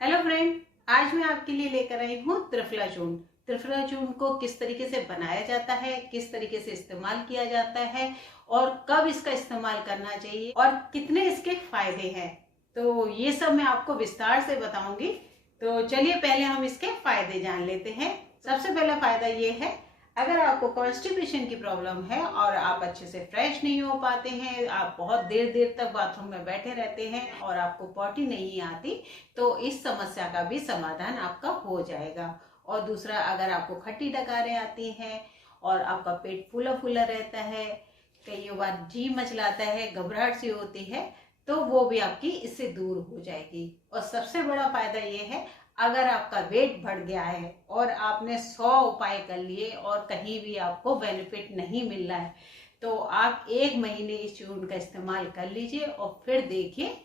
Hello friend, आज मैं आपके लिए लेकर आई हूँ त्रिफला चूर्ण। त्रिफला चूर्ण को किस तरीके से बनाया जाता है, किस तरीके से इस्तेमाल किया जाता है और कब इसका इस्तेमाल करना चाहिए और कितने इसके फायदे हैं, तो ये सब मैं आपको विस्तार से बताऊंगी। तो चलिए पहले हम इसके फायदे जान लेते हैं। सबसे पहला फायदा ये है, अगर आपको कॉन्स्टिपेशन की प्रॉब्लम है और आप अच्छे से फ्रेश नहीं हो पाते हैं, आप बहुत देर देर तक बाथरूम में बैठे रहते हैं और आपको पॉटी नहीं आती, तो इस समस्या का भी समाधान आपका हो जाएगा। और दूसरा, अगर आपको खट्टी डकारें आती हैं और आपका पेट फूला फूला रहता है, कई बार जी मचलाता है, घबराहट सी होती है, तो वो भी आपकी इससे दूर हो जाएगी। और सबसे बड़ा फायदा ये है, अगर आपका वेट बढ़ गया है और आपने 100 उपाय कर लिए और कहीं भी आपको बेनिफिट नहीं मिल रहा है, तो आप 1 महीने इस चूर्ण का इस्तेमाल कर लीजिए और फिर देखिए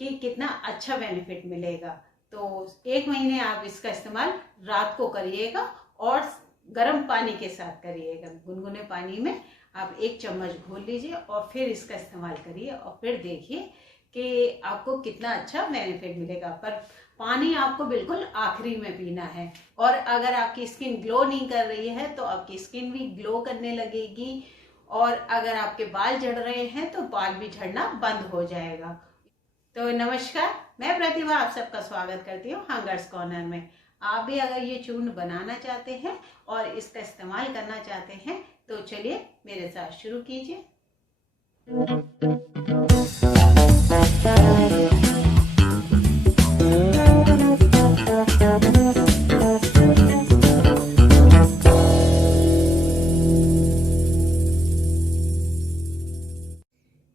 कि कितना अच्छा बेनिफिट मिलेगा। तो 1 महीने आप इसका इस्तेमाल रात को करिएगा और गर्म पानी के साथ करिएगा। गुनगुने पानी में आप 1 चम्मच घोल लीजिए और फिर इसका इस्तेमाल करिए और फिर देखिए कि आपको कितना अच्छा बेनिफिट मिलेगा। पर पानी आपको बिल्कुल आखिरी में पीना है। और अगर आपकी स्किन ग्लो नहीं कर रही है तो आपकी स्किन भी ग्लो करने लगेगी। और अगर आपके बाल झड़ रहे हैं तो बाल भी झड़ना बंद हो जाएगा। तो नमस्कार, मैं प्रतिभा आप सबका स्वागत करती हूँ हंगर्स कॉर्नर में। आप भी अगर ये चूर्ण बनाना चाहते हैं और इसका इस्तेमाल करना चाहते हैं तो चलिए मेरे साथ शुरू कीजिए।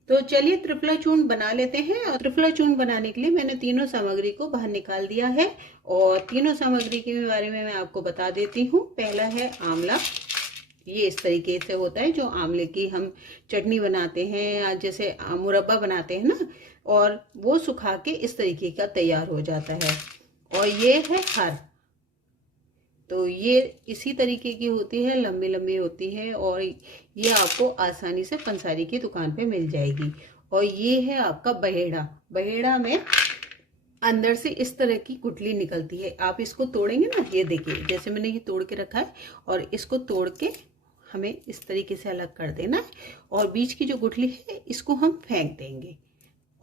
तो चलिए त्रिफला चूर्ण बना लेते हैं। और त्रिफला चूर्ण बनाने के लिए मैंने तीनों सामग्री को बाहर निकाल दिया है और तीनों सामग्री के बारे में मैं आपको बता देती हूँ। पहला है आंवला। ये इस तरीके से होता है, जो आंवले की हम चटनी बनाते हैं या जैसे मुरब्बा बनाते हैं ना, और वो सुखा के इस तरीके का तैयार हो जाता है। और ये है हर, तो ये इसी तरीके की होती है, लंबी लंबी होती है और ये आपको आसानी से पंसारी की दुकान पे मिल जाएगी। और ये है आपका बहेड़ा। बहेड़ा में अंदर से इस तरह की गुठली निकलती है। आप इसको तोड़ेंगे ना, ये देखिए जैसे मैंने ये तोड़ के रखा है, और इसको तोड़ के हमें इस तरीके से अलग कर देना है और बीच की जो गुठली है इसको हम फेंक देंगे।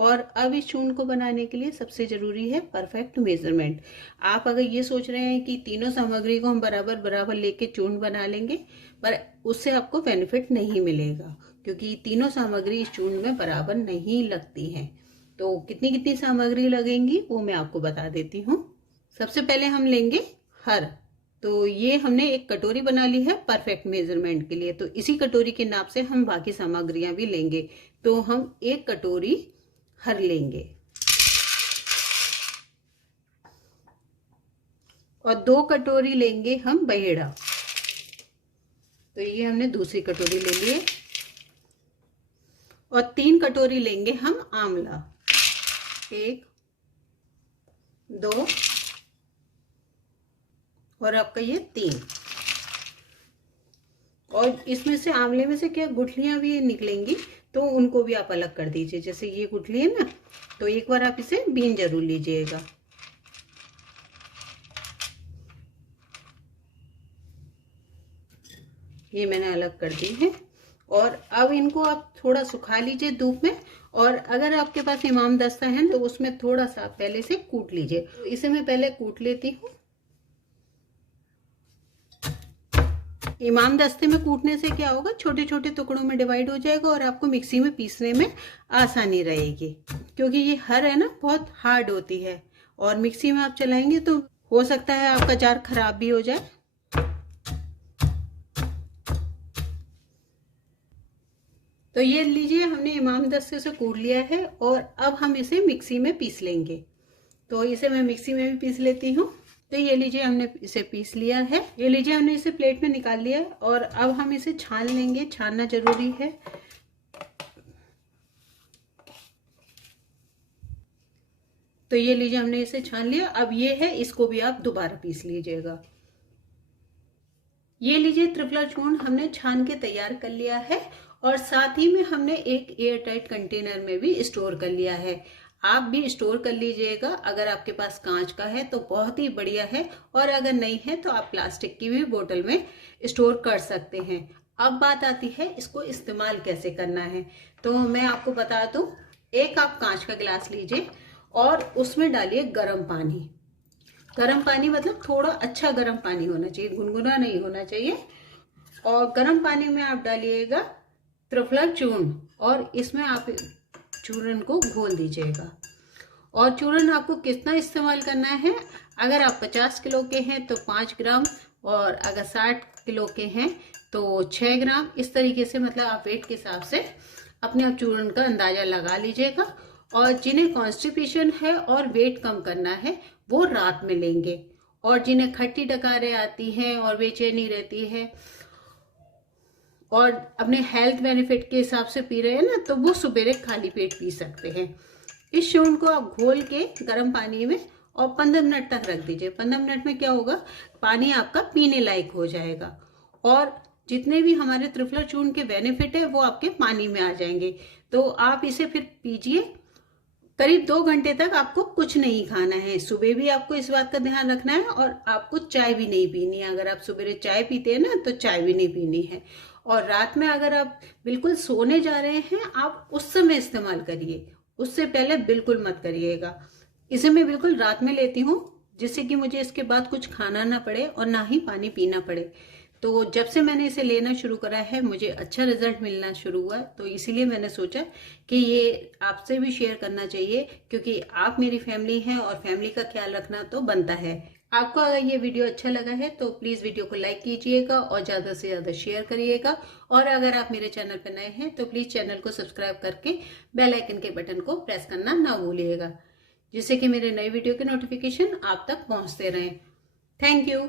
और अब इस चूर्ण को बनाने के लिए सबसे जरूरी है परफेक्ट मेजरमेंट। आप अगर ये सोच रहे हैं कि तीनों सामग्री को हम बराबर बराबर लेके चूर्ण बना लेंगे, पर उससे आपको बेनिफिट नहीं मिलेगा, क्योंकि तीनों सामग्री इस चूर्ण में बराबर नहीं लगती हैं। तो कितनी कितनी सामग्री लगेंगी वो मैं आपको बता देती हूँ। सबसे पहले हम लेंगे हर। तो ये हमने 1 कटोरी बना ली है परफेक्ट मेजरमेंट के लिए, तो इसी कटोरी के नाप से हम बाकी सामग्रियां भी लेंगे। तो हम 1 कटोरी हर लेंगे और 2 कटोरी लेंगे हम बहेड़ा। तो ये हमने दूसरी कटोरी ले ली है। और 3 कटोरी लेंगे हम आंवला। 1 2 और आपका ये 3। और इसमें से आंवले में से क्या गुठलियां भी निकलेंगी, तो उनको भी आप अलग कर दीजिए। जैसे ये गुठली है ना, तो एक बार आप इसे बीन जरूर लीजिएगा। ये मैंने अलग कर दी है। और अब इनको आप थोड़ा सुखा लीजिए धूप में। और अगर आपके पास इमाम दस्ता है तो उसमें थोड़ा सा पहले से कूट लीजिए। तो इसे मैं पहले कूट लेती हूँ। इमाम दस्ते में कूटने से क्या होगा, छोटे छोटे टुकड़ों में डिवाइड हो जाएगा और आपको मिक्सी में पीसने में आसानी रहेगी। क्योंकि ये हर है ना, बहुत हार्ड होती है और मिक्सी में आप चलाएंगे तो हो सकता है आपका जार खराब भी हो जाए। तो ये लीजिए, हमने इमाम दस्ते से कूट लिया है और अब हम इसे मिक्सी में पीस लेंगे। तो इसे मैं मिक्सी में भी पीस लेती हूँ। तो ये लीजिए, हमने इसे पीस लिया है। ये लीजिए, हमने इसे प्लेट में निकाल लिया है और अब हम इसे छान लेंगे। छानना जरूरी है। तो ये लीजिए, हमने इसे छान लिया। अब ये है, इसको भी आप दोबारा पीस लीजिएगा। ये लीजिए, त्रिफला चूर्ण हमने छान के तैयार कर लिया है और साथ ही में हमने एक एयर टाइट कंटेनर में भी स्टोर कर लिया है। आप भी स्टोर कर लीजिएगा। अगर आपके पास कांच का है तो बहुत ही बढ़िया है, और अगर नहीं है तो आप प्लास्टिक की भी बोतल में स्टोर कर सकते हैं। अब बात आती है इसको इस्तेमाल कैसे करना है। तो मैं आपको बता दूं, एक आप कांच का गिलास लीजिए और उसमें डालिए गर्म पानी। गर्म पानी मतलब थोड़ा अच्छा गर्म पानी होना चाहिए, गुनगुना नहीं होना चाहिए। और गर्म पानी में आप डालिएगा त्रिफला चूर्ण, और इसमें आप चूर्ण को घोल दीजिएगा। और चूर्ण आपको कितना इस्तेमाल करना है, अगर आप 50 किलो के हैं तो 5 ग्राम, और अगर 60 किलो के हैं तो 6 ग्राम। इस तरीके से मतलब आप वेट के हिसाब से अपने आप चूर्ण का अंदाजा लगा लीजिएगा। और जिन्हें कॉन्स्टिपेशन है और वेट कम करना है वो रात में लेंगे, और जिन्हें खट्टी डकारें आती हैं और बेचैनी रहती है और अपने हेल्थ बेनिफिट के हिसाब से पी रहे हैं ना, तो वो सुबेरे खाली पेट पी सकते हैं। इस चूर्ण को आप घोल के गर्म पानी में और 15 मिनट तक रख दीजिए। 15 मिनट में क्या होगा, पानी आपका पीने लायक हो जाएगा, और जितने भी हमारे त्रिफला चूर्ण के बेनिफिट है वो आपके पानी में आ जाएंगे। तो आप इसे फिर पीजिए। करीब 2 घंटे तक आपको कुछ नहीं खाना है। सुबह भी आपको इस बात का ध्यान रखना है, और आपको चाय भी नहीं पीनी है। अगर आप सुबह चाय पीते हैं ना तो चाय भी नहीं पीनी है। और रात में अगर आप बिल्कुल सोने जा रहे हैं, आप उस समय इस्तेमाल करिए, उससे पहले बिल्कुल मत करिएगा। इसे मैं बिल्कुल रात में लेती हूँ, जिससे कि मुझे इसके बाद कुछ खाना ना पड़े और ना ही पानी पीना पड़े। तो जब से मैंने इसे लेना शुरू करा है मुझे अच्छा रिजल्ट मिलना शुरू हुआ, तो इसीलिए मैंने सोचा कि ये आपसे भी शेयर करना चाहिए, क्योंकि आप मेरी फैमिली हैं और फैमिली का ख्याल रखना तो बनता है। आपको अगर ये वीडियो अच्छा लगा है तो प्लीज़ वीडियो को लाइक कीजिएगा और ज़्यादा से ज़्यादा शेयर करिएगा। और अगर आप मेरे चैनल पर नए हैं तो प्लीज़ चैनल को सब्सक्राइब करके बेल आइकन के बटन को प्रेस करना ना भूलिएगा, जिससे कि मेरे नए वीडियो के नोटिफिकेशन आप तक पहुँचते रहें। Thank you.